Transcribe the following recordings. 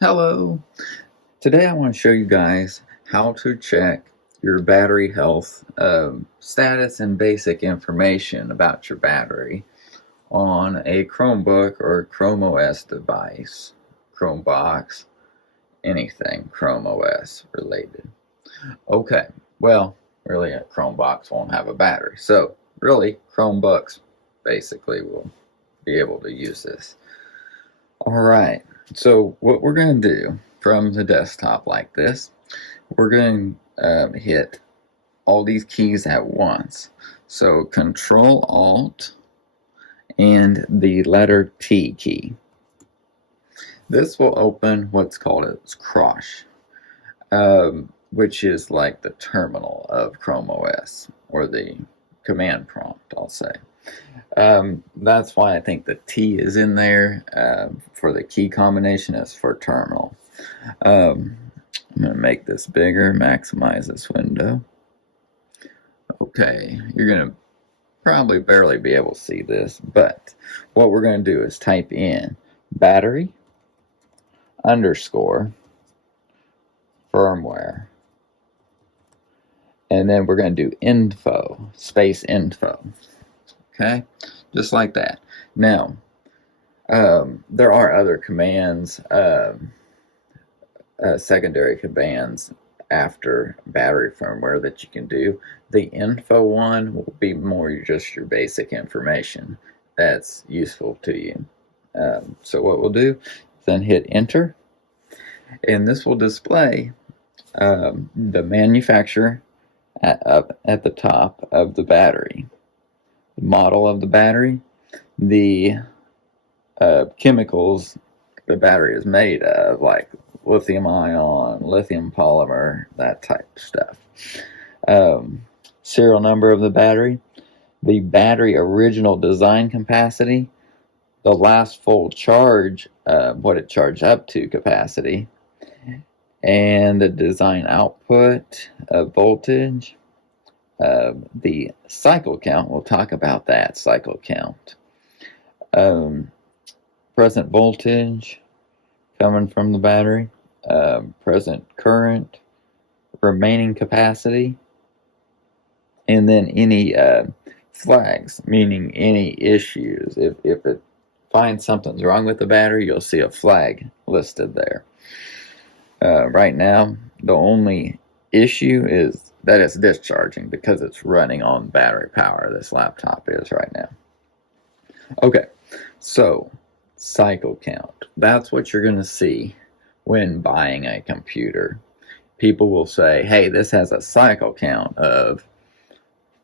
Hello. Today I want to show you guys how to check your battery health status and basic information about your battery on a Chromebook or ChromeOS device, Chromebox, anything ChromeOS related. Okay, well, really a Chromebox won't have a battery, so really Chromebooks basically will be able to use this. All right, so what we're going to do from the desktop like this, we're going to hit all these keys at once. So Control Alt and the letter T key. This will open what's called its Crosh, which is like the terminal of Chrome OS, or the command prompt, I'll say. That's why I think the T is in there for the key combination is for terminal. I'm going to make this bigger, maximize this window. Okay, you're going to probably barely be able to see this, but what we're going to do is type in battery underscore firmware, and then we're going to do info, space info. Okay, just like that. Now, there are other commands, secondary commands after battery firmware that you can do. The info one will be more just your basic information that's useful to you. So what we'll do, then hit enter, and this will display the manufacturer at the top of the battery, the model of the battery, the chemicals the battery is made of, like lithium ion, lithium polymer, that type of stuff. Serial number of the battery, the battery original design capacity, the last full charge, what it charged up to capacity, and the design output voltage, the cycle count. We'll talk about that cycle count. Present voltage coming from the battery, present current, remaining capacity, and then any flags, meaning any issues. If it finds something's wrong with the battery, you'll see a flag listed there. Right now, the only issue is that it's discharging because it's running on battery power. This laptop is right now. Okay, so cycle count. That's what you're going to see when buying a computer. People will say, hey, this has a cycle count of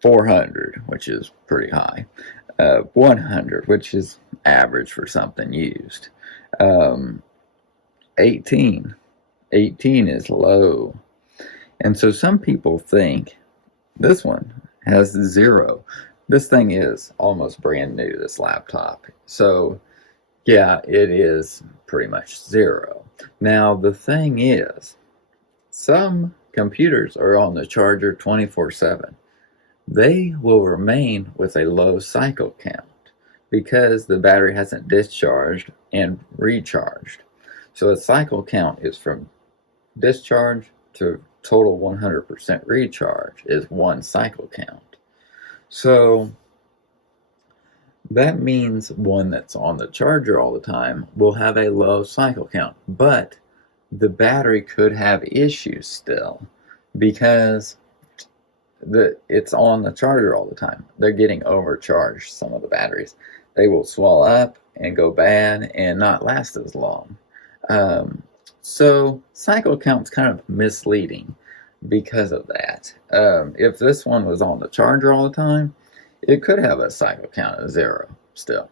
400, which is pretty high. 100, which is average for something used. 18 is low. And so some people think this one has 0. This thing is almost brand new, this laptop. So yeah, it is pretty much 0. Now the thing is, some computers are on the charger 24/7. They will remain with a low cycle count because the battery hasn't discharged and recharged. So a cycle count is from discharge to total 100% recharge is one cycle count. So that means one that's on the charger all the time will have a low cycle count, but the battery could have issues still because it's on the charger all the time. They're getting overcharged, some of the batteries. They will swell up and go bad and not last as long. So cycle count's kind of misleading because of that. If this one was on the charger all the time, it could have a cycle count of 0 still,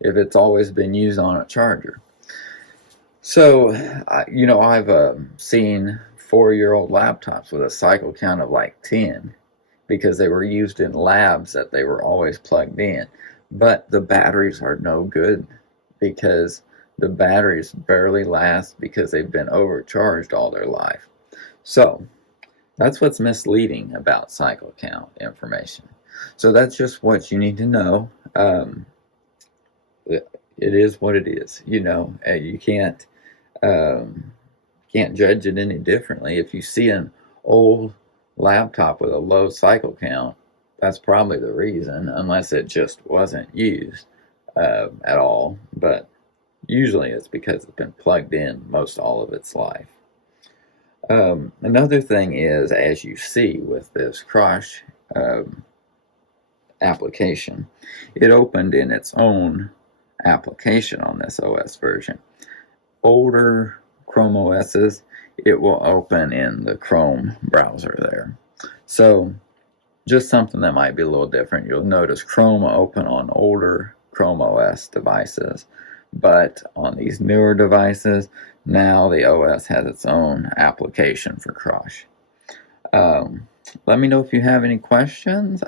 if it's always been used on a charger. So, I've seen 4-year-old laptops with a cycle count of like 10 because they were used in labs that they were always plugged in. But the batteries are no good because the batteries barely last because they've been overcharged all their life. So, that's what's misleading about cycle count information. So that's just what you need to know. It is what it is. You can't Can't judge it any differently. If you see an old laptop with a low cycle count, that's probably the reason, unless it just wasn't used at all. But usually it's because it's been plugged in most all of its life. Another thing is, as you see with this Crosh application, it opened in its own application on this OS version. Older Chrome OSs, it will open in the Chrome browser there. So just something that might be a little different. You'll notice Chrome open on older Chrome OS devices, but on these newer devices, now the OS has its own application for Crosh. Let me know if you have any questions.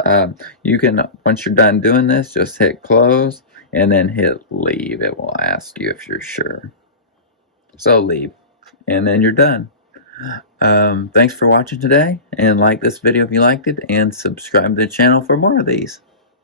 You can, once you're done doing this, just hit close and then hit leave. It will ask you if you're sure. So leave, and then you're done. Thanks for watching today, and like this video if you liked it, and subscribe to the channel for more of these.